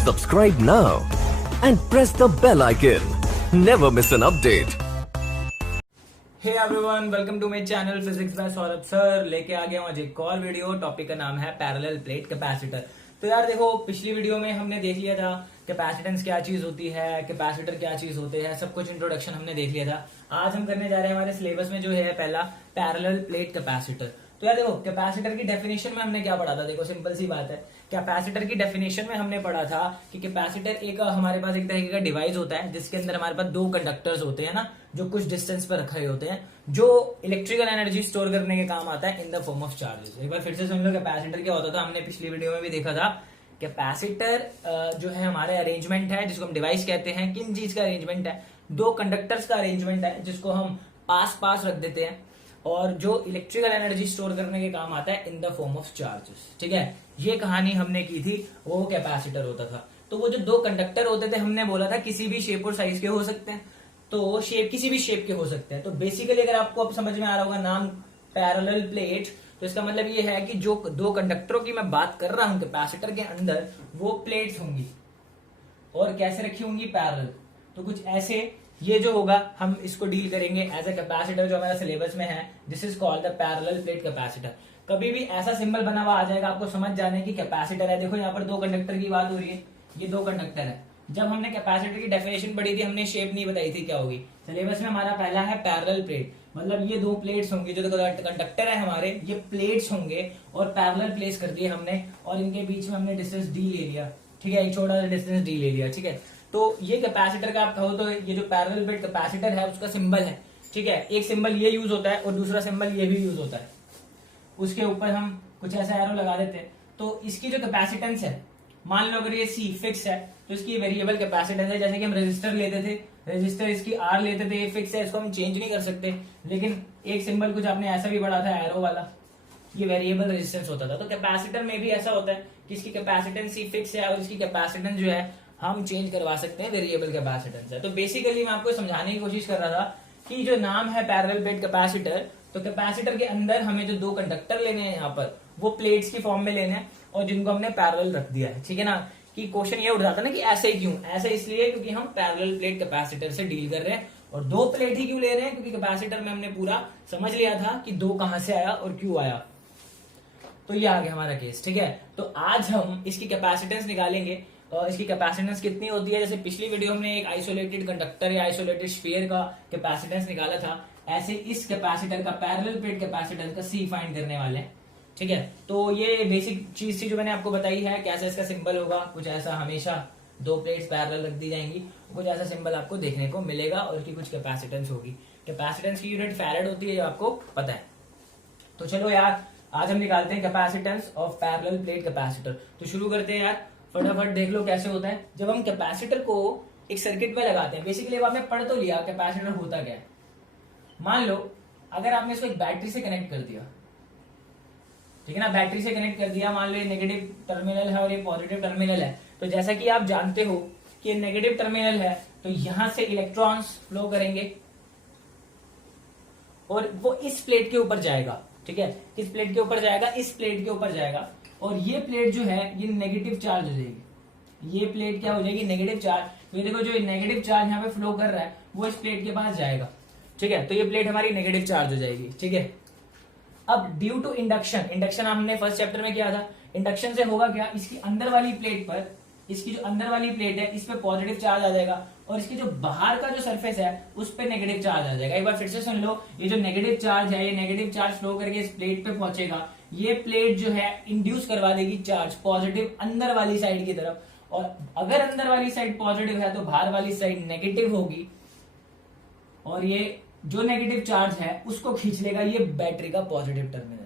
Subscribe now and press the bell icon. Never miss an update. Hey everyone, welcome to my channel physics by Saurabh sir. लेके आ गया आज एक और video. Topic का नाम है पैरेलल प्लेट कैपेसिटर। तो यार देखो, पिछली वीडियो में हमने देख लिया था कैपेसिटेंस क्या चीज होती है, कैपेसिटर क्या चीज होते हैं, सब कुछ इंट्रोडक्शन हमने देख लिया था। आज हम करने जा रहे हैं हमारे सिलेबस में जो है पहला पैरेलल प्लेट कैपेसिटर। तो यार देखो, कैपेसिटर की डेफिनेशन में हमने क्या पढ़ा था। देखो सिंपल सी बात है, कैपेसिटर की डेफिनेशन में हमने पढ़ा था कि कैपेसिटर एक हमारे पास एक तरीके का डिवाइस होता है जिसके अंदर हमारे पास दो कंडक्टर्स होते हैं ना, जो कुछ डिस्टेंस पर रखे होते हैं, जो इलेक्ट्रिकल एनर्जी स्टोर करने के काम आता है in the form of charges. एक बार फिर से समझ लो कैपेसिटर क्या होता था। हमने पिछली वीडियो में भी देखा था कैपेसिटर जो है हमारे अरेंजमेंट है जिसको हम डिवाइस कहते हैं। किन चीज का अरेंजमेंट है? दो कंडक्टर्स का अरेंजमेंट है जिसको हम पास पास रख देते हैं और जो इलेक्ट्रिकल एनर्जी स्टोर करने के काम आता है in the form of charges. ठीक है, ये कहानी हमने की थी, वो कैपेसिटर होता था। तो वो जो दो कंडक्टर होते थे, हमने बोला था किसी भी शेप और साइज के हो सकते हैं। तो शेप किसी भी शेप के हो सकते हैं। तो बेसिकली अगर आपको अब समझ में आ रहा होगा नाम पैरेलल प्लेट, तो इसका मतलब ये है कि जो दो कंडक्टरों की मैं बात कर रहा हूं कैपेसिटर के अंदर, वो प्लेट्स होंगी और कैसे रखी होंगी? पैरेलल। तो कुछ ऐसे ये जो होगा हम इसको डील करेंगे एज ए कैपेसिटर जो हमारा सिलेबस में है। This is called the parallel plate capacitor. कभी भी ऐसा सिंबल बना हुआ आ जाएगा, आपको समझ जाने की कैपेसिटर है। देखो यहाँ पर दो कंडक्टर की बात हो रही है, ये दो कंडक्टर है। जब हमने कैपेसिटर की डेफिनेशन पढ़ी थी, हमने शेप नहीं बताई थी क्या होगी। सिलेबस में हमारा पहला है पैरेलल प्लेट, मतलब ये दो प्लेट्स होंगी। जो कंडक्टर है हमारे, ये प्लेट्स होंगे और पैरेलल प्लेस कर दिए हमने, और इनके बीच में हमने डिस्टेंस डी ले लिया। ठीक है, एक छोटा सा डिस्टेंस डी ले लिया। ठीक है, तो ये कैपेसिटर का आप कहो तो ये जो पैरेलल प्लेट कैपेसिटर है उसका सिंबल है। ठीक है, एक सिंबल ये यूज होता है और दूसरा सिंबल ये भी यूज होता है। उसके ऊपर हम कुछ ऐसा एरो लगा देते हैं। तो इसकी जो कैपेसिटेंस है, मान लो अगर ये सी फिक्स है तो इसकी वेरिएबल कैपेसिटेंस है। जैसे कि हम रेजिस्टर लेते थे, रेजिस्टर इसकी आर लेते थे, ये फिक्स है, इसको हम चेंज नहीं कर सकते। लेकिन एक सिंबल कुछ आपने ऐसा भी पढ़ा था एरो वाला, ये वेरिएबल रेजिस्टेंस होता था। तो कैपेसिटर में भी ऐसा होता है कि इसकी कैपेसिटेंस सी फिक्स है और इसकी कैपेसिटेंस जो है हम चेंज करवा सकते हैं, वेरिएबल कैपेसिटेंस है। तो बेसिकली मैं आपको समझाने की कोशिश कर रहा था कि जो नाम है पैरेलल प्लेट कैपेसिटर, तो कैपेसिटर के अंदर हमें जो दो कंडक्टर लेने हैं यहाँ पर, वो प्लेट्स की फॉर्म में लेने हैं और जिनको हमने पैरेलल रख दिया है। ठीक है ना, कि क्वेश्चन ये उठ जाता है ना कि ऐसे क्यों? ऐसे इसलिए क्योंकि हम पैरेलल प्लेट कैपेसिटर से डील कर रहे हैं। और दो प्लेट ही क्यों ले रहे हैं? क्योंकि कैपेसिटर में हमने पूरा समझ लिया था कि दो कहां से आया और क्यों आया। तो ये आ गया हमारा केस। ठीक है, तो आज हम इसकी कैपेसिटेंस निकालेंगे। इसकी कैपेसिटेंस कितनी होती है? जैसे पिछली वीडियो हमने एक आइसोलेटेड कंडक्टर या आइसोलेटेड स्फीयर का कैपेसिटेंस निकाला था, ऐसे इस कैपेसिटर का, पैरेलल प्लेट कैपेसिटर का सी फाइंड करने वाले हैं। ठीक है, तो ये बेसिक चीज थी जो मैंने आपको बताई है। कैसे इसका सिंबल होगा, कुछ ऐसा, हमेशा दो प्लेट्स पैरेलल रख दी जाएंगी, कुछ ऐसा सिंबल आपको देखने को मिलेगा और इसकी कुछ कैपेसिटेंस होगी। कैपेसिटेंस की यूनिट फैरेड होती है, जो आपको पता है। तो चलो यार, आज हम निकालते हैं capacitance of parallel plate capacitor. तो शुरू करते हैं यार, फटाफट देख लो कैसे होता है। जब हम कैपेसिटर को एक सर्किट में लगाते हैं, बेसिकली अब आपने पढ़ तो लिया कैपेसिटर होता क्या है। मान लो अगर आपने इसको एक बैटरी से कनेक्ट कर दिया, ठीक है ना, बैटरी से कनेक्ट कर दिया। मान लो ये नेगेटिव टर्मिनल है और ये पॉजिटिव टर्मिनल है। तो जैसा कि आप जानते हो कि ये नेगेटिव टर्मिनल है, तो यहां से इलेक्ट्रॉन्स फ्लो करेंगे और वो इस प्लेट के ऊपर जाएगा। ठीक है, किस प्लेट के ऊपर जाएगा? इस प्लेट के ऊपर जाएगा। और ये प्लेट जो है ये नेगेटिव चार्ज हो जाएगी। ये प्लेट क्या हो जाएगी? Negative charge. तो ये देखो, जो नेगेटिव चार्ज यहाँ पे फ्लो कर रहा है वो इस प्लेट के पास जाएगा। ठीक है, तो ये प्लेट हमारी नेगेटिव चार्ज हो जाएगी। ठीक है, अब ड्यू टू इंडक्शन, इंडक्शन हमने फर्स्ट चैप्टर में किया था। इंडक्शन से होगा क्या? इसकी अंदर वाली प्लेट पर, इसकी जो अंदर वाली प्लेट है इस पे पॉजिटिव चार्ज आ जाएगा और इसकी जो बाहर का जो सरफेस है उस पे नेगेटिव चार्ज आ जाएगा। एक बार फिर से सुन लो, ये जो नेगेटिव चार्ज है, ये नेगेटिव चार्ज फ्लो करके इस प्लेट पे पहुंचेगा। ये प्लेट जो है इंड्यूस करवा देगी चार्ज पॉजिटिव अंदर वाली साइड की तरफ, और अगर अंदर वाली साइड पॉजिटिव है तो बाहर वाली साइड नेगेटिव होगी, और ये जो नेगेटिव चार्ज है उसको खींच लेगा ये बैटरी का पॉजिटिव टर्मिनल।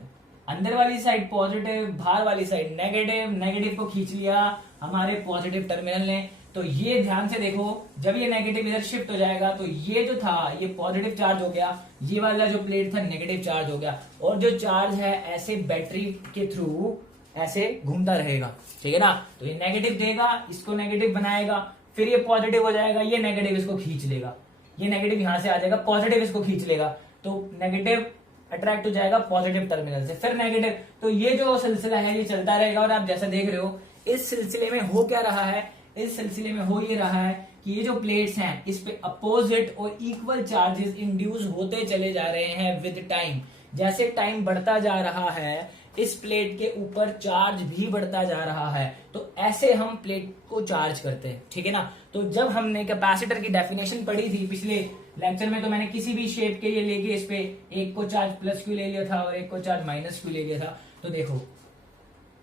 अंदर वाली साइड पॉजिटिव, बाहर वाली साइड नेगेटिव, नेगेटिव को खींच लिया हमारे पॉजिटिव टर्मिनल ने। तो ये ध्यान से देखो, जब ये नेगेटिव इधर शिफ्ट हो जाएगा तो ये जो था ये पॉजिटिव चार्ज हो गया, ये वाला जो प्लेट था नेगेटिव चार्ज हो गया, और जो चार्ज है ऐसे बैटरी के थ्रू ऐसे घूमता रहेगा। ठीक है ना, तो ये नेगेटिव देगा, इसको नेगेटिव बनाएगा, फिर ये पॉजिटिव हो जाएगा, ये नेगेटिव इसको खींच लेगा, ये नेगेटिव यहां से आ जाएगा, पॉजिटिव इसको खींच लेगा, तो नेगेटिव अट्रैक्ट हो जाएगा पॉजिटिव टर्मिनल से, फिर नेगेटिव। तो ये जो सिलसिला है ये चलता रहेगा। और आप जैसा देख रहे हो इस सिलसिले में हो क्या रहा है इस सिलसिले में हो ये रहा है कि ये जो प्लेट्स हैं इस पे अपोजिट और इक्वल चार्जेस इंड्यूस होते चले जा रहे हैं विद टाइम। जैसे टाइम बढ़ता जा रहा है इस प्लेट के ऊपर चार्ज भी बढ़ता जा रहा है। तो ऐसे हम प्लेट को चार्ज करते हैं, ठीक है ना। तो जब हमने कैपेसिटर की डेफिनेशन पढ़ी थी पिछले लेक्चर में, तो मैंने किसी भी शेप के लिए लेके इस पे एक को चार्ज प्लस क्यू ले लिया था और एक को चार्ज माइनस क्यू ले लिया था। तो देखो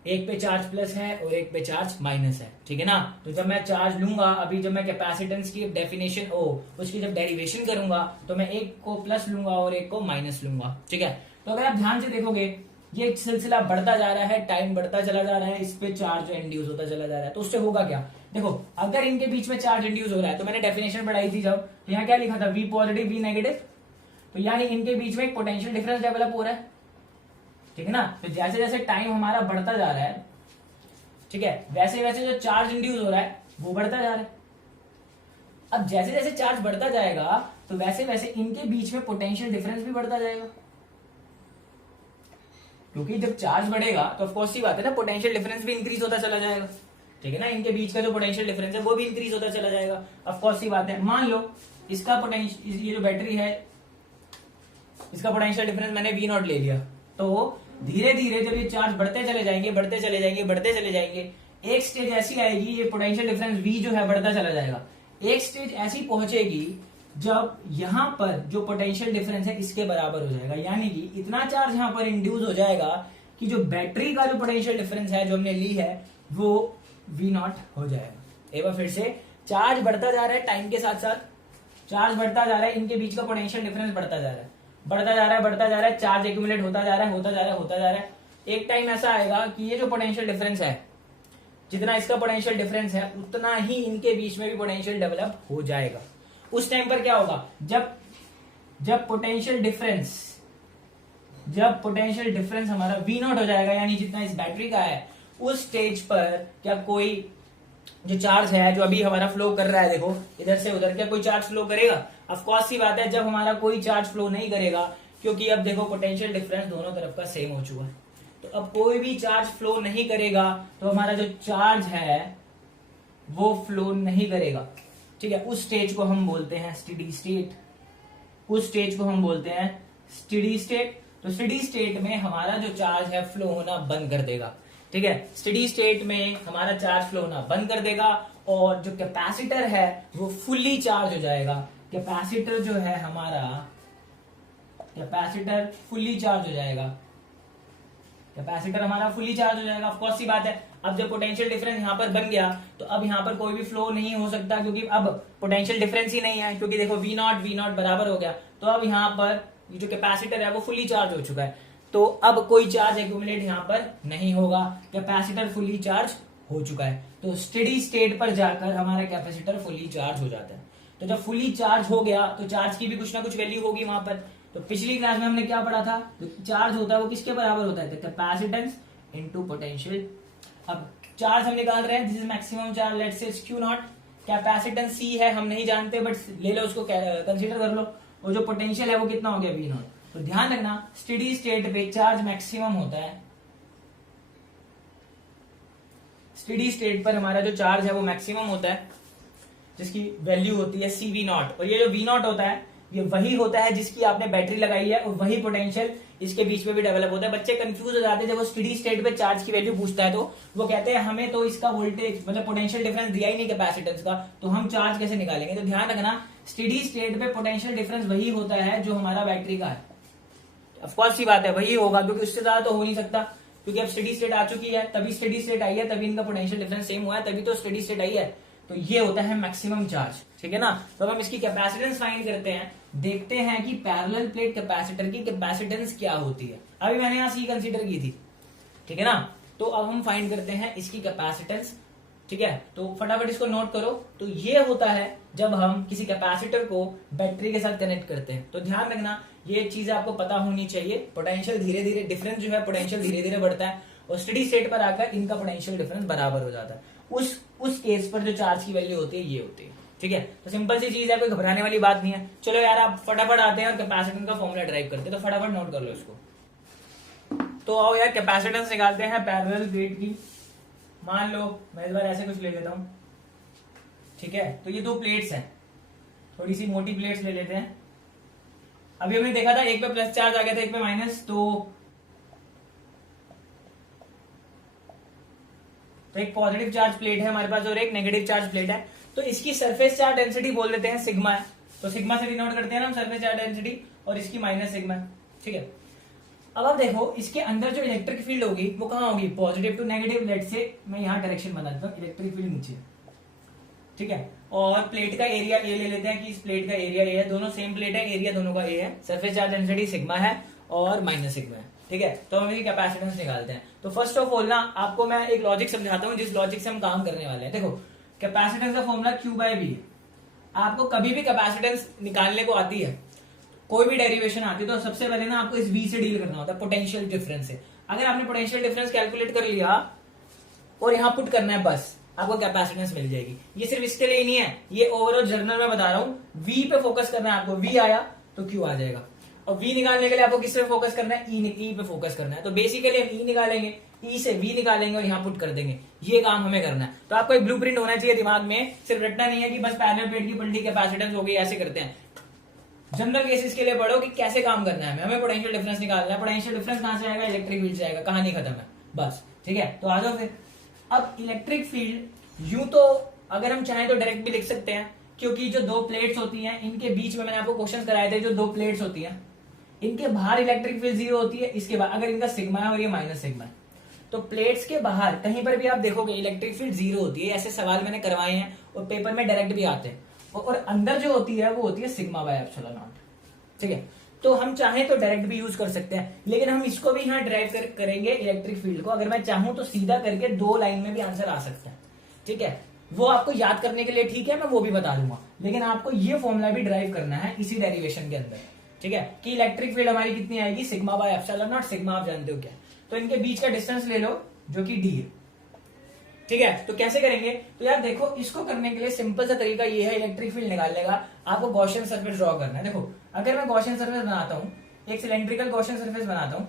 एक पे चार्ज प्लस है और एक पे चार्ज माइनस है, ठीक है ना। तो जब मैं चार्ज लूंगा, अभी जब मैं कैपेसिटेंस की डेफिनेशन उसकी जब डेरिवेशन करूंगा तो मैं एक को प्लस लूंगा और एक को माइनस लूंगा, ठीक है। तो अगर आप ध्यान से देखोगे ये सिलसिला बढ़ता जा रहा है, टाइम बढ़ता चला जा रहा है, इस पे चार्ज इंड्यूस होता चला जा रहा है। तो उससे होगा क्या, देखो अगर इनके बीच में चार्ज इंड्यूस हो रहा है, तो मैंने डेफिनेशन पढ़ाई थी जब, तो यहाँ क्या लिखा था, V पॉजिटिव V नेगेटिव। तो यानी इनके बीच में एक पोटेंशियल डिफरेंस डेवलप हो रहा है, ठीक है ना। तो जैसे जैसे टाइम हमारा बढ़ता जा रहा है, ठीक है, वैसे वैसे जो चार्ज इंड्यूस हो रहा है वो बढ़ता जा रहा है। अब जैसे जैसे चार्ज बढ़ता जाएगा तो वैसे वैसे इनके बीच में पोटेंशियल डिफरेंस भी बढ़ता जाएगा, क्योंकि जब चार्ज बढ़ेगा तो ऑफ कोर्स सी बात है ना, पोटेंशियल डिफरेंस भी इंक्रीज होता चला जाएगा, ठीक है ना। इनके बीच का जो पोटेंशियल डिफरेंस है वो भी इंक्रीज होता चला जाएगा, ऑफ कोर्स सी बात है। मान लो इसका पोटेंशियल, ये जो बैटरी है इसका पोटेंशियल डिफरेंस मैंने V नॉट ले लिया, तो धीरे धीरे जब ये चार्ज बढ़ते चले जाएंगे बढ़ते चले जाएंगे बढ़ते चले जाएंगे, एक स्टेज ऐसी आएगी ये पोटेंशियल डिफरेंस V जो है बढ़ता चला जाएगा। एक स्टेज ऐसी पहुंचेगी जब यहां पर जो पोटेंशियल डिफरेंस है इसके बराबर हो जाएगा, यानी कि इतना चार्ज यहां पर इंड्यूस हो जाएगा कि जो बैटरी का जो पोटेंशियल डिफरेंस है जो हमने ली है वो V नॉट हो जाएगा। एक बार फिर से, चार्ज बढ़ता जा रहा है, टाइम के साथ साथ चार्ज बढ़ता जा रहा है, इनके बीच का पोटेंशियल डिफरेंस बढ़ता जा रहा है, बढ़ता जा रहा है, बढ़ता जा रहा है, चार्ज एक्यूमुलेट होता जा रहा है, होता जा रहा है, होता जा रहा है। एक टाइम ऐसा आएगा कि ये जो पोटेंशियल डिफरेंस है, जितना इसका पोटेंशियल डिफरेंस है उतना ही इनके बीच में भी पोटेंशियल डेवलप हो जाएगा। उस टाइम पर क्या होगा, जब पोटेंशियल डिफरेंस हमारा V नॉट हो जाएगा, यानी जितना इस बैटरी का है, उस स्टेज पर क्या कोई जो चार्ज है जो अभी हमारा फ्लो कर रहा है, देखो इधर से उधर, क्या कोई चार्ज फ्लो करेगा? ऑफ कोर्स सी बात है, जब हमारा कोई चार्ज फ्लो नहीं करेगा, क्योंकि अब देखो पोटेंशियल डिफरेंस दोनों तरफ का सेम हो चुका है। तो अब कोई भी चार्ज फ्लो नहीं करेगा तो हमारा जो चार्ज है वो फ्लो नहीं करेगा, ठीक है। उस स्टेज को हम बोलते हैं स्टेडी स्टेट, उस स्टेज को हम बोलते हैं स्टेडी स्टेट। तो स्टेडी स्टेट में हमारा जो चार्ज है फ्लो होना बंद कर देगा, ठीक है। स्टेडी स्टेट में हमारा चार्ज फ्लो होना बंद कर देगा और जो कैपेसिटर है वो फुल्ली चार्ज हो जाएगा। कैपेसिटर जो है हमारा, कैपेसिटर फुल्ली चार्ज हो जाएगा, कैपेसिटर हमारा फुल्ली चार्ज हो जाएगा। ऑफ कोर्स सी बात है, अब जब पोटेंशियल डिफरेंस यहाँ पर बन गया तो अब यहाँ पर कोई भी फ्लो नहीं हो सकता, क्योंकि अब पोटेंशियल डिफरेंस ही नहीं है, क्योंकि देखो V नॉट बराबर हो गया। तो अब यहाँ पर जो कैपेसिटर है वो फुल्ली चार्ज हो चुका है, तो अब कोई चार्ज एक्यूमुलेट यहाँ पर नहीं होगा, कैपेसिटर फुल्ली चार्ज हो चुका है। तो स्टेडी स्टेट पर जाकर हमारा कैपेसिटर फुल्ली चार्ज हो जाता है। तो जब फुल्ली चार्ज हो गया तो चार्ज की भी कुछ ना कुछ वैल्यू होगी वहां पर। तो पिछली क्लास में हमने क्या पढ़ा था, चार्ज होता है वो किसके बराबर होता है, कैपेसिटेंस इनटू पोटेंशियल। अब चार्ज हम निकाल रहे हैं, this is maximum charge, let's say Q not, capacitance C है, हम नहीं जानते बट ले लो, उसको कंसीडर कर लो, और जो पोटेंशियल है वो कितना हो गया V नॉट। तो ध्यान रखना स्टेडी स्टेट पे चार्ज मैक्सिमम होता है, स्टेडी स्टेट पर हमारा जो चार्ज है वो मैक्सिमम होता है, जिसकी वैल्यू होती है CV नॉट। और ये जो V नॉट होता है ये वही होता है जिसकी आपने बैटरी लगाई है, और वही पोटेंशियल इसके बीच में भी डेवलप होता है। बच्चे कंफ्यूज हो जाते हैं जब वो स्टेडी स्टेट पे चार्ज की वैल्यू पूछता है, तो वो कहते हैं हमें तो इसका वोल्टेज मतलब पोटेंशियल डिफरेंस दिया ही नहीं कैपेसिटेंस का, तो हम चार्ज कैसे निकालेंगे। तो ध्यान रखना स्टेडी स्टेट पे पोटेंशियल डिफरेंस वही होता है जो हमारा बैटरी का है। ऑफ कोर्स सी बात है वही होगा, क्योंकि उससे ज्यादा तो हो नहीं सकता, क्योंकि अब स्टेडी स्टेट आ चुकी है, तभी स्टेडी स्टेट आई है, तभी इनका पोटेंशियल डिफरेंस सेम हुआ है, तभी तो स्टेडी स्टेट आई है। तो ये होता है मैक्सिमम चार्ज, ठीक है ना। तो हम इसकी कैपेसिटेंस फाइंड करते हैं, देखते हैं कि पैरेलल प्लेट कैपेसिटर की कैपेसिटेंस क्या होती है। अभी मैंने यहाँ C कंसीडर की थी, ठीक है ना। तो अब हम फाइंड करते हैं इसकी कैपेसिटेंस, ठीक है। तो फटाफट इसको नोट करो। तो ये होता है जब हम किसी कैपेसिटर को बैटरी के साथ कनेक्ट करते हैं। तो ध्यान रखना ये चीज आपको पता होनी चाहिए, पोटेंशियल धीरे धीरे डिफरेंस जो है पोटेंशियल धीरे धीरे बढ़ता है, और स्टेडी स्टेट पर आकर इनका पोटेंशियल डिफरेंस बराबर हो जाता है। उस केस पर जो चार्ज की वैल्यू होती है ये होती है, ठीक है। तो सिंपल सी चीज है, कोई घबराने वाली बात नहीं है। चलो यार आप फटाफट आते हैं और कैपेसिटेंस का फॉर्मूला ड्राइव करते हैं, तो फटाफट नोट कर लो इसको। तो आओ यार कैपेसिटेंस निकालते हैं पैरेलल प्लेट की। मान लो मैं इस बार ऐसे कुछ ले लेता हूं, ठीक है, तो ये दो प्लेट्स हैं, थोड़ी सी मोटी प्लेट्स ले लेते हैं। अभी हमने देखा था एक पे प्लस चार्ज आ गया था, एक पे माइनस, तो एक पॉजिटिव चार्ज प्लेट है हमारे पास और एक नेगेटिव चार्ज प्लेट है। तो इसकी सरफेस चार्ज डेंसिटी बोल देते हैं सिग्मा है, तो सिग्मा से डिनोट करते हैं ना हम सरफेस चार्ज डेंसिटी, और इसकी माइनस सिग्मा है। ठीक है, अब आप देखो इसके अंदर जो इलेक्ट्रिक फील्ड होगी वो कहां होगी, पॉजिटिव टू नेगेटिव। लेट से मैं यहाँ डायरेक्शन बना देता हूँ, इलेक्ट्रिक फील्ड नीचे, ठीक है, और प्लेट का एरिया ए ले लेते हैं कि इस प्लेट का एरिया ए है, दोनों सेम प्लेट है, एरिया दोनों का ए है, सरफेस चार्ज डेंसिटी सिग्मा है और माइनस सिग्मा है। ठीक है, तो हम इसकी कैपेसिटेंस निकालते हैं। तो फर्स्ट ऑफ ऑल ना आपको मैं एक लॉजिक समझाता हूँ जिस लॉजिक से हम काम करने वाले हैं। देखो कैपेसिटेंस का फॉर्मूला Q बाय बी है। आपको कभी भी कैपेसिटेंस निकालने को आती है, कोई भी डेरिवेशन आती है, तो सबसे पहले ना आपको इस V से डील करना होता है, पोटेंशियल डिफरेंस से। अगर आपने पोटेंशियल डिफरेंस कैलकुलेट कर लिया और यहाँ पुट करना है, बस आपको कैपेसिटेंस मिल जाएगी। ये सिर्फ इसके लिए नहीं है, ये ओवरऑल जर्नल में बता रहा हूँ। V पे फोकस करना है आपको, V आया तो Q आ जाएगा, और V निकालने के लिए आपको किस पे फोकस करना है, E पे फोकस करना है। तो बेसिकली हम E निकालेंगे, E से V निकालेंगे और यहाँ पुट कर देंगे, ये काम हमें करना है। तो आपको एक ब्लूप्रिंट होना चाहिए दिमाग में, सिर्फ रटना नहीं है कि बस पैरेलल प्लेट की पलटी कैपेसिटेंस हो गई, ऐसे करते हैं। जनरल केसेस के लिए पढ़ो कि कैसे काम करना है, हमें पोटेंशियल डिफरेंस निकालना है। पोटेंशियल डिफरेंस कहां से आएगा, इलेक्ट्रिक फील्ड से आएगा, कहानी खत्म है बस। ठीक है, तो आ जाओ फिर। अब इलेक्ट्रिक फील्ड यूं तो अगर हम चाहें तो डायरेक्ट भी लिख सकते हैं, क्योंकि जो दो प्लेट्स होती हैं इनके बीच में, मैंने आपको क्वेश्चन कराए थे, जो दो प्लेट्स होती हैं इनके बाहर इलेक्ट्रिक फील्ड जीरो होती है, इसके बाद अगर इनका सिग्मा है और ये माइनस सिग्मा है, तो प्लेट्स के बाहर कहीं पर भी आप देखोगे इलेक्ट्रिक फील्ड जीरो होती है। ऐसे सवाल मैंने करवाए हैं और पेपर में डायरेक्ट भी आते हैं, और अंदर जो होती है वो होती है सिग्मा बाय एप्सिलॉन नॉट। ठीक है, तो हम चाहें तो डायरेक्ट भी यूज कर सकते हैं, लेकिन हम इसको भी यहाँ ड्राइव करेंगे इलेक्ट्रिक फील्ड को। अगर मैं चाहूं तो सीधा करके दो लाइन में भी आंसर आ सकता है। ठीक है, वो आपको याद करने के लिए ठीक है, मैं वो भी बता दूंगा, लेकिन आपको ये फॉर्मूला भी ड्राइव करना है इसी डेरिवेशन के अंदर। ठीक है, कि इलेक्ट्रिक फील्ड हमारी कितनी आएगी, sigma bye epsilon not. Sigma आप जानते हो क्या, तो इनके बीच का डिस्टेंस ले लो जो कि डी है। ठीक है, तो कैसे करेंगे, तो यार देखो इसको करने के लिए सिंपल सा तरीका ये है, इलेक्ट्रिक फील्ड निकालने का आपको गॉसियन सरफेस ड्रॉ करना है। देखो अगर मैं गॉसियन सरफेस बनाता हूं, एक सिलेंड्रिकल गॉसियन सरफेस बनाता हूं,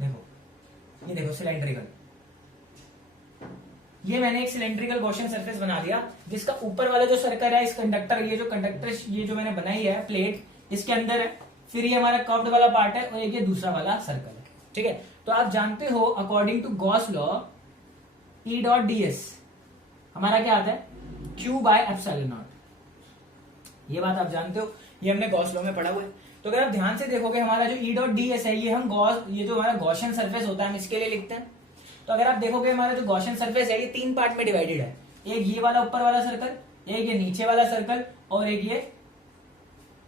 देखो ये देखो सिलेंड्रिकल, ये मैंने एक सिलेंड्रिकल गॉसियन सरफेस बना दिया, जिसका ऊपर वाला जो सर्कल है, इस कंडक्टर, ये जो कंडक्टर ये जो मैंने बनाई है प्लेट, इसके अंदर है, फिर ये हमारा कर्व्ड वाला पार्ट है, और एक ये दूसरा वाला सर्कल है। ठीक है, तो आप जानते हो according to Gauss law E dot ds हमारा क्या आता है, Q बाय एप्सिलॉन नॉट। ये बात आप जानते हो, ये हमने गॉस लॉ में पढ़ा हुआ है। तो अगर आप ध्यान से देखोगे हमारा जो E डॉट ds है, ये हम ये जो हमारा गॉसियन सरफेस होता है हम इसके लिए लिखते हैं। तो अगर आप देखोगे हमारा जो गॉसियन सरफेस है ये तीन पार्ट में डिवाइडेड है, एक ये वाला ऊपर वाला सर्कल, एक ये नीचे वाला सर्कल, और एक ये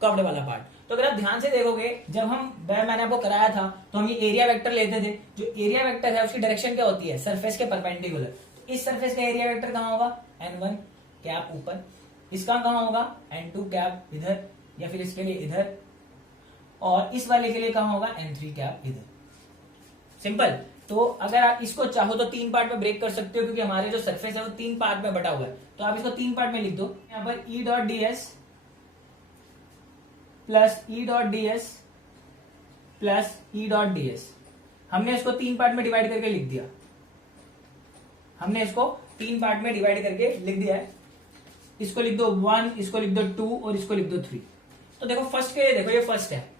कर्व्ड वाला पार्ट। तो अगर आप ध्यान से देखोगे, जब मैंने आपको कराया था तो हम ये एरिया वेक्टर लेते थे, जो एरिया वेक्टर है उसकी डायरेक्शन क्या होती है, सरफेस के परपेंडिकुलर। तो इस सरफेस का एरिया वेक्टर कहां होगा, n1 कैप ऊपर, इसका कहां होगा n2 कैप इधर, या फिर इसके लिए इधर, और इस वाले के लिए कहां होगा n3 कैप इधर। सिंपल। तो अगर आप इसको चाहो तो तीन पार्ट में ब्रेक कर सकते हो, क्योंकि हमारे जो सरफेस है वो तीन पार्ट में बटा हुआ है। तो आप इसको तीन पार्ट में लिख दो, यहाँ पर E dot ds plus E dot ds plus E dot ds। हमने इसको तीन पार्ट में डिवाइड करके लिख दिया, हमने इसको तीन पार्ट में डिवाइड करके लिख दिया है। इसको लिख दो 1, इसको लिख दो 2 और इसको लिख दो 3। तो देखो फर्स्ट के लिए, देखो ये फर्स्ट है।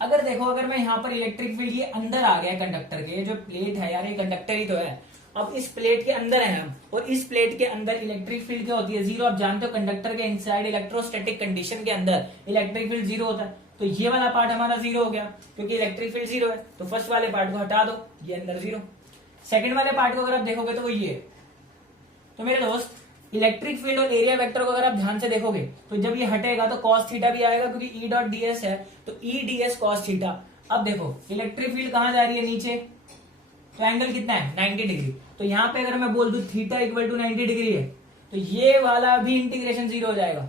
अगर देखो अगर मैं यहाँ पर इलेक्ट्रिक फील्ड ये अंदर आ गया कंडक्टर के, जो प्लेट है यार ये कंडक्टर ही तो है, अब इस प्लेट के अंदर है हम, और इस प्लेट के अंदर इलेक्ट्रिक फील्ड क्या होती है, जीरो। आप जानते हो कंडक्टर के इनसाइड इलेक्ट्रोस्टैटिक कंडीशन के अंदर इलेक्ट्रिक फील्ड जीरो होता है। तो ये वाला पार्ट हमारा जीरो हो गया क्योंकि इलेक्ट्रिक फील्ड जीरो है। तो फर्स्ट वाले पार्ट को हटा दो, ये अंदर जीरो। सेकंड वाले पार्ट को अगर आप देखोगे तो वो ये। तो मेरे दोस्त इलेक्ट्रिक फील्ड और एरिया वेक्टर को अगर आप ध्यान से देखोगे तो जब ये हटेगा तो कॉस थीटा भी आएगा, क्योंकि E डॉट ds है तो E ds कॉस थीटा। अब देखो इलेक्ट्रिक फील्ड कहां जा रही है, नीचे, तो एंगल कितना है 90 डिग्री। तो यहां पे अगर मैं बोल दूं थीटा इक्वल टू 90 डिग्री है, तो ये वाला भी इंटीग्रेशन जीरो हो जाएगा।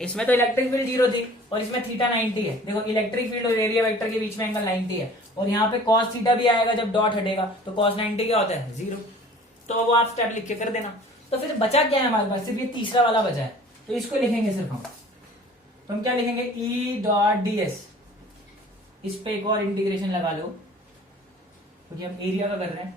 इसमें तो इलेक्ट्रिक फील्ड जीरो थी और इसमें थीटा 90 है। देखो इलेक्ट्रिक फील्ड और एरिया वेक्टर के बीच में एंगल 90 है, और यहाँ पे कॉस थीटा भी आएगा जब डॉट हटेगा, तो कॉस 90 क्या होता है, जीरो। तो वो आप स्टेप लिख के कर देना। तो फिर बचा क्या है हमारे पास, सिर्फ ये तीसरा वाला बचा है, तो इसको लिखेंगे सिर्फ हम। तो हम क्या लिखेंगे, E डॉट ds। इस पे एक और इंटीग्रेशन लगा लो क्योंकि हम एरिया का कर रहे हैं।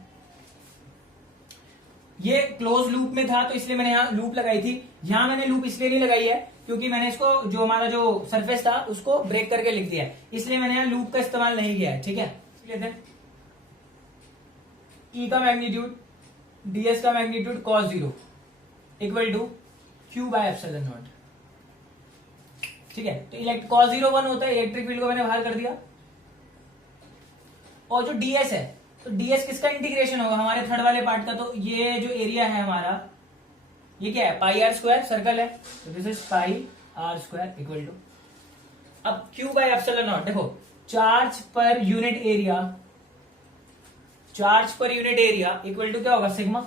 ये क्लोज लूप में था तो इसलिए मैंने यहाँ लूप लगाई थी। यहाँ मैंने लूप इसलिए नहीं लगाई है क्योंकि मैंने इसको जो हमारा जो सरफेस था उसको ब्रेक करके लिख दिया है, इसलिए मैंने यहाँ लूप का इस्तेमाल नहीं किया है। ठीक है, लेते हैं E का मैग्नीट्यूड ds का magnitude cos 0 equal to q by epsilon naught. ठीक है, तो cos 0 1 होता है, इलेक्ट्रिक फील्ड को मैंने बाहर कर दिया। और जो ds है तो ds किसका इंटीग्रेशन होगा, हमारे थर्ड वाले पार्ट का। तो ये जो एरिया है हमारा, ये क्या है, पाई आर स्क्वायर, सर्कल है, तो this is pi are square equal to, अब q बाय एप्सिलॉन नॉट। देखो चार्ज पर यूनिट एरिया, चार्ज पर यूनिट एरिया इक्वल टू क्या होगा, सिग्मा।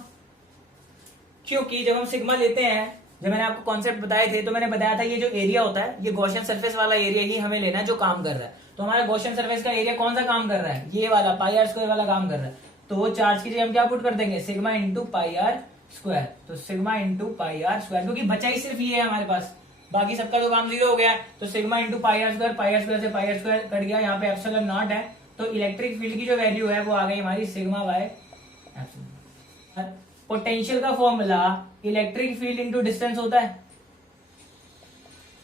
क्योंकि जब हम सिग्मा लेते हैं, जब मैंने आपको कॉन्सेप्ट बताए थे तो मैंने बताया था ये जो एरिया होता है ये गॉसियन सरफेस वाला एरिया ही हमें लेना है जो काम कर रहा है। तो हमारा गॉसियन सरफेस का एरिया कौन सा काम कर रहा है, ये वाला पाई आर स्क्वायर वाला काम कर रहा है। तो चार्ज की जगह हम क्या पुट कर देंगे, sigma into pi are square. तो sigma into pi are square, क्योंकि बचा ही सिर्फ ये है हमारे पास, बाकी सबका तो काम 0 हो गया। तो sigma into pi are square, pi are square से पाई आर स्क्वायर कट गया, यहाँ पे एप्सिलॉन नॉट है, तो इलेक्ट्रिक फील्ड की जो वैल्यू है वो आ गई हमारी सिग्मा बाय एप्सिलॉन। पोटेंशियल का formula electric field into distance होता है,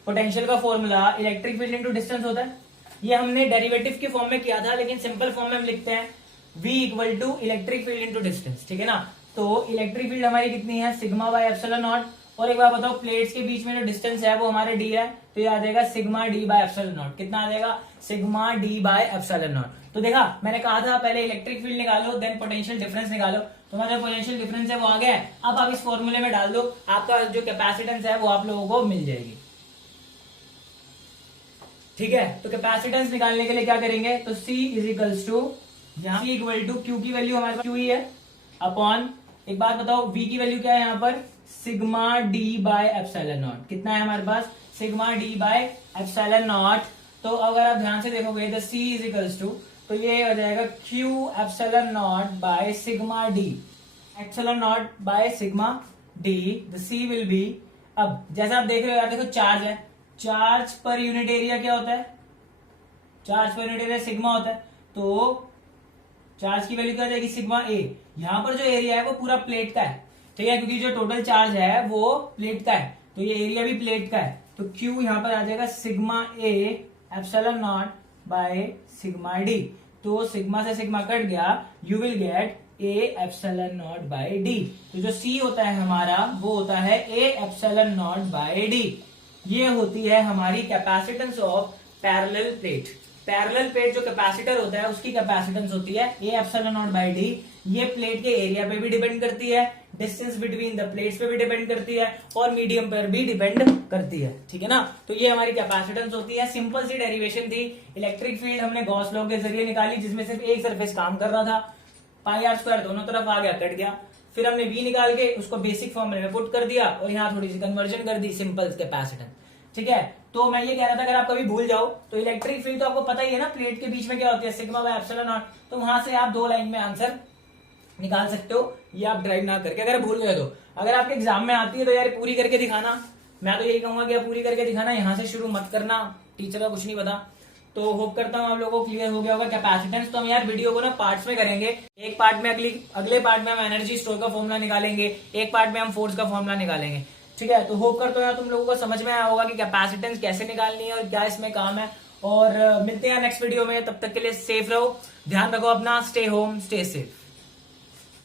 पोटेंशियल का formula electric field into distance होता है। ये हमने डेरिवेटिव के फॉर्म में किया था, लेकिन सिंपल फॉर्म में हम लिखते हैं V equal to electric field into distance. ठीक है ना, तो इलेक्ट्रिक फील्ड हमारी कितनी है, सिग्मा बाय एप्सिलॉन नॉट। और एक बार बताओ, प्लेट्स के बीच में जो डिस्टेंस है वो हमारे d है, तो ये आ जाएगा sigma d by epsilon naught. कितना आ जाएगा, sigma d by epsilon naught. तो देखा, मैंने कहा था पहले इलेक्ट्रिक फील्ड निकालो देन पोटेंशियल डिफरेंस निकालो, तुम्हारा पोटेंशियल डिफरेंस है वो आ गया है। अब आप इस फॉर्मूले में डाल दो, आपका जो कैपेसिटेंस है वो आप लोगों को मिल जाएगी। ठीक है, तो कैपेसिटेंस निकालने के लिए क्या करेंगे, तो C इज इक्वल्स टू, यहाँ C इक्वल टू Q की वैल्यू हमारे पास Q ही है, अपॉन, एक बात बताओ V की वैल्यू क्या है यहाँ पर, sigma D by epsilon naught. कितना है हमारे पास, sigma D by epsilon naught. तो अगर आप ध्यान से देखोगे तो C इज इक्वल्स टू, तो ये हो जाएगा Q epsilon naught by sigma D, epsilon naught by sigma D, the C will be. अब जैसा आप देख रहे हो यार, देखो चार्ज है, चार्ज पर यूनिट एरिया क्या होता है, चार्ज पर यूनिट एरिया सिग्मा होता है, तो चार्ज की वैल्यू क्या हो जाएगी, सिग्मा ए। यहां पर जो एरिया है वो पूरा प्लेट का है, ठीक है, क्योंकि जो टोटल चार्ज है वो प्लेट का है, तो ये एरिया भी प्लेट का है। तो Q यहां पर आ जाएगा sigma A epsilon naught by sigma D. तो सिग्मा से सिग्मा कट गया, you will get A epsilon naught by D. तो जो C होता है हमारा वो होता है A epsilon naught by D. ये होती है हमारी capacitance of parallel plate. Parallel plate जो कैपेसिटर होता है उसकी कैपेसिटेंस होती है A epsilon naught by D. ये प्लेट के एरिया पे भी डिपेंड करती है, डिस्टेंस बिटवीन द प्लेट्स पे भी डिपेंड करती है, और मीडियम पर भी डिपेंड करती है। ठीक है ना, तो ये हमारी कैपेसिटेंस होती है। सिंपल सी डेरिवेशन थी। इलेक्ट्रिक फील्ड हमने गॉस लॉ के जरिए निकाली, जिसमें सिर्फ एक सरफेस काम कर रहा था, पाई आर स्क्वायर दोनों तरफ आ गया, कट गया। फिर हमने V निकाल के उसको बेसिक फॉर्मूले में पुट कर दिया, और यहाँ थोड़ी सी कन्वर्जन कर दी, सिंपल कैपेसिटेंस। ठीक है, तो मैं ये कह रहा था अगर आप कभी भूल जाओ तो इलेक्ट्रिक फील्ड तो आपको पता ही है ना, प्लेट के बीच में क्या होती है, सिग्मा बाय एप्सिलॉन नॉट। तो वहां से आप 2 लाइन में आंसर निकाल सकते हो, ये आप ड्राइव ना करके, अगर भूल गए तो। अगर आपके एग्जाम में आती है तो यार पूरी करके दिखाना, मैं तो यही कहूंगा कि आप पूरी करके दिखाना, यहाँ से शुरू मत करना, टीचर का कुछ नहीं पता। तो होप करता हूँ आप लोगों को क्लियर हो गया होगा कैपेसिटेंस। तो हम यार वीडियो को ना पार्ट्स में करेंगे, एक पार्ट में अगले पार्ट में हम एनर्जी स्टोर का फॉर्मूला निकालेंगे, एक पार्ट में हम फोर्स का फॉर्मूला निकालेंगे। ठीक है, तो होप करता हूँ यार तुम लोगों को समझ में आया होगा कि कैपेसिटेंस कैसे निकालनी है और क्या इसमें काम है। और मिलते हैं नेक्स्ट वीडियो में, तब तक के लिए सेफ रहो, ध्यान रखो अपना, स्टे होम स्टे सेफ।